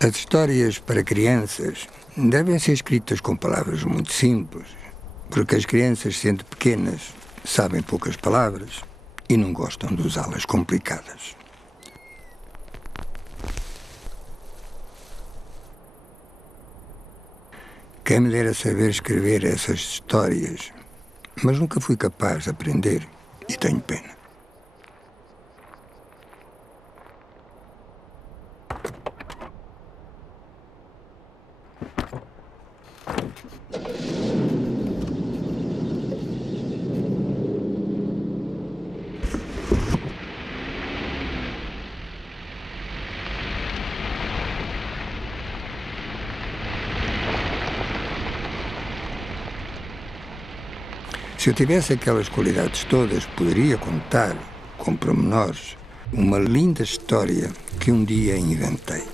As histórias para crianças devem ser escritas com palavras muito simples, porque as crianças, sendo pequenas, sabem poucas palavras e não gostam de usá-las complicadas. Quem me dera saber escrever essas histórias, mas nunca fui capaz de aprender e tenho pena. Se eu tivesse aquelas qualidades todas, poderia contar, com pormenores, uma linda história que um dia inventei.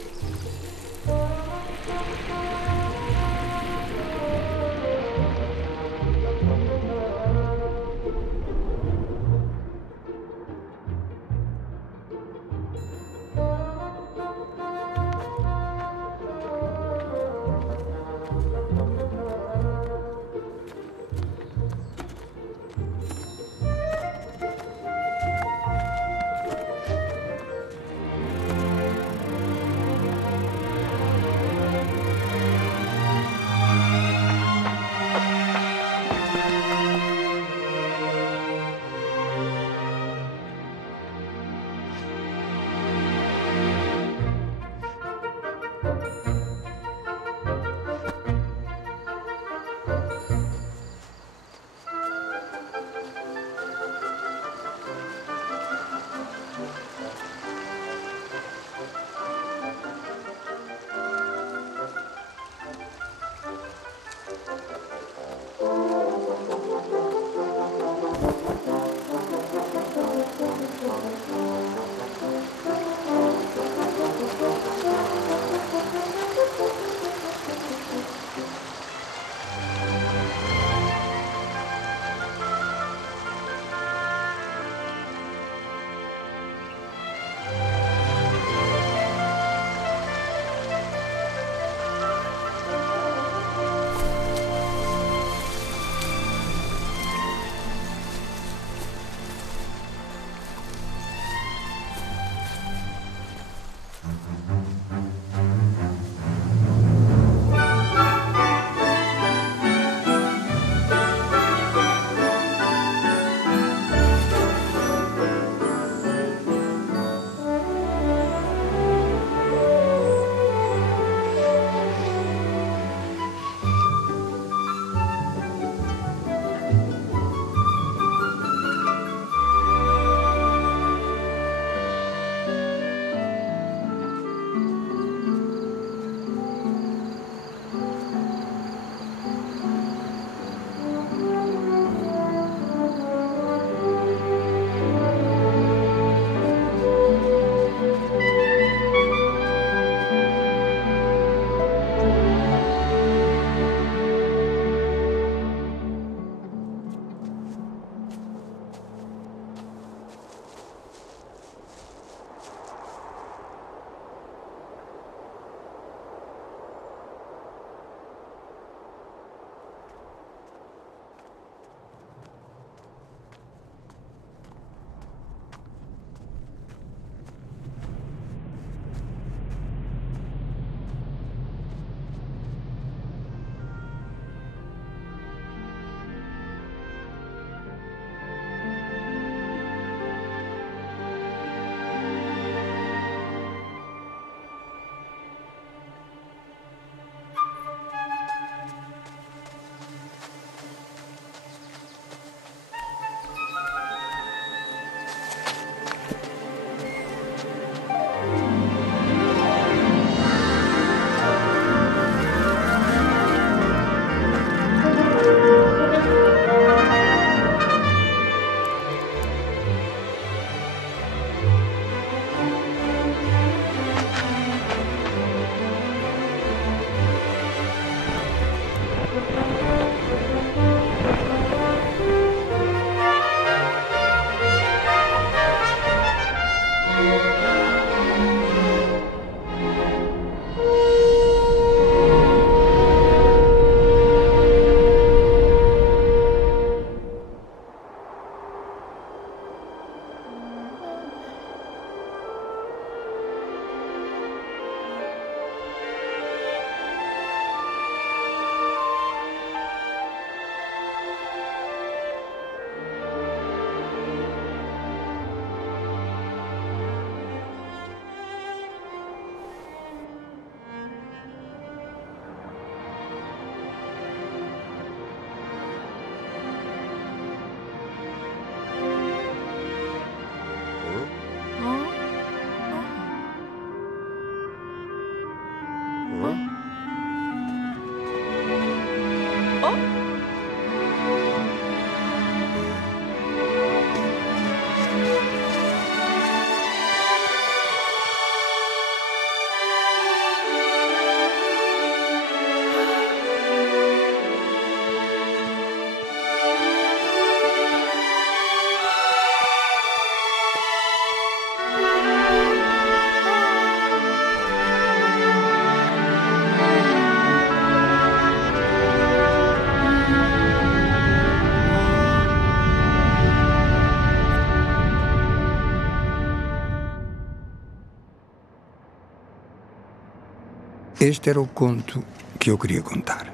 Este era o conto que eu queria contar.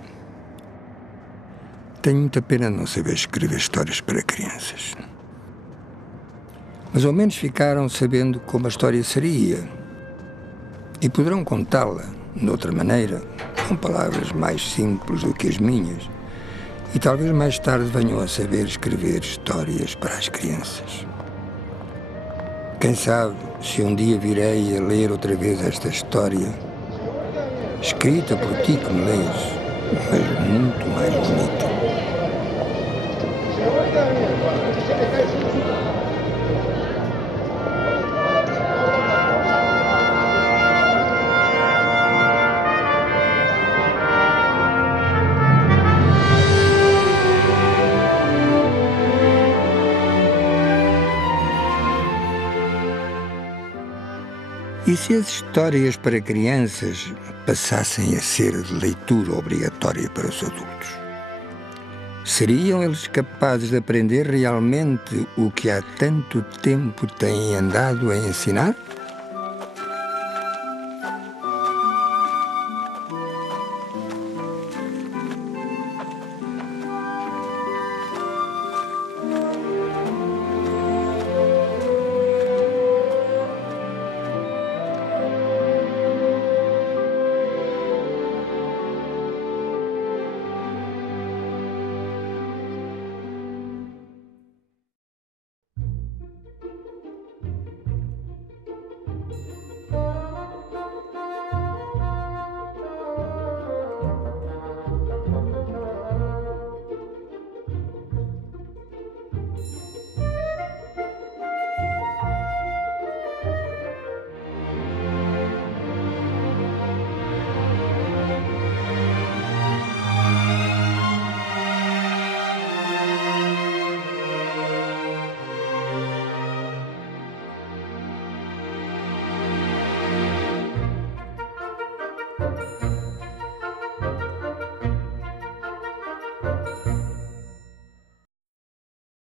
Tenho muita pena de não saber escrever histórias para crianças. Mas ao menos ficaram sabendo como a história seria. E poderão contá-la de outra maneira, com palavras mais simples do que as minhas. E talvez mais tarde venham a saber escrever histórias para as crianças. Quem sabe se um dia virei a ler outra vez esta história, escrita por ti que me lês, mas muito mais bonita. E se as histórias para crianças passassem a ser de leitura obrigatória para os adultos? Seriam eles capazes de aprender realmente o que há tanto tempo têm andado a ensinar?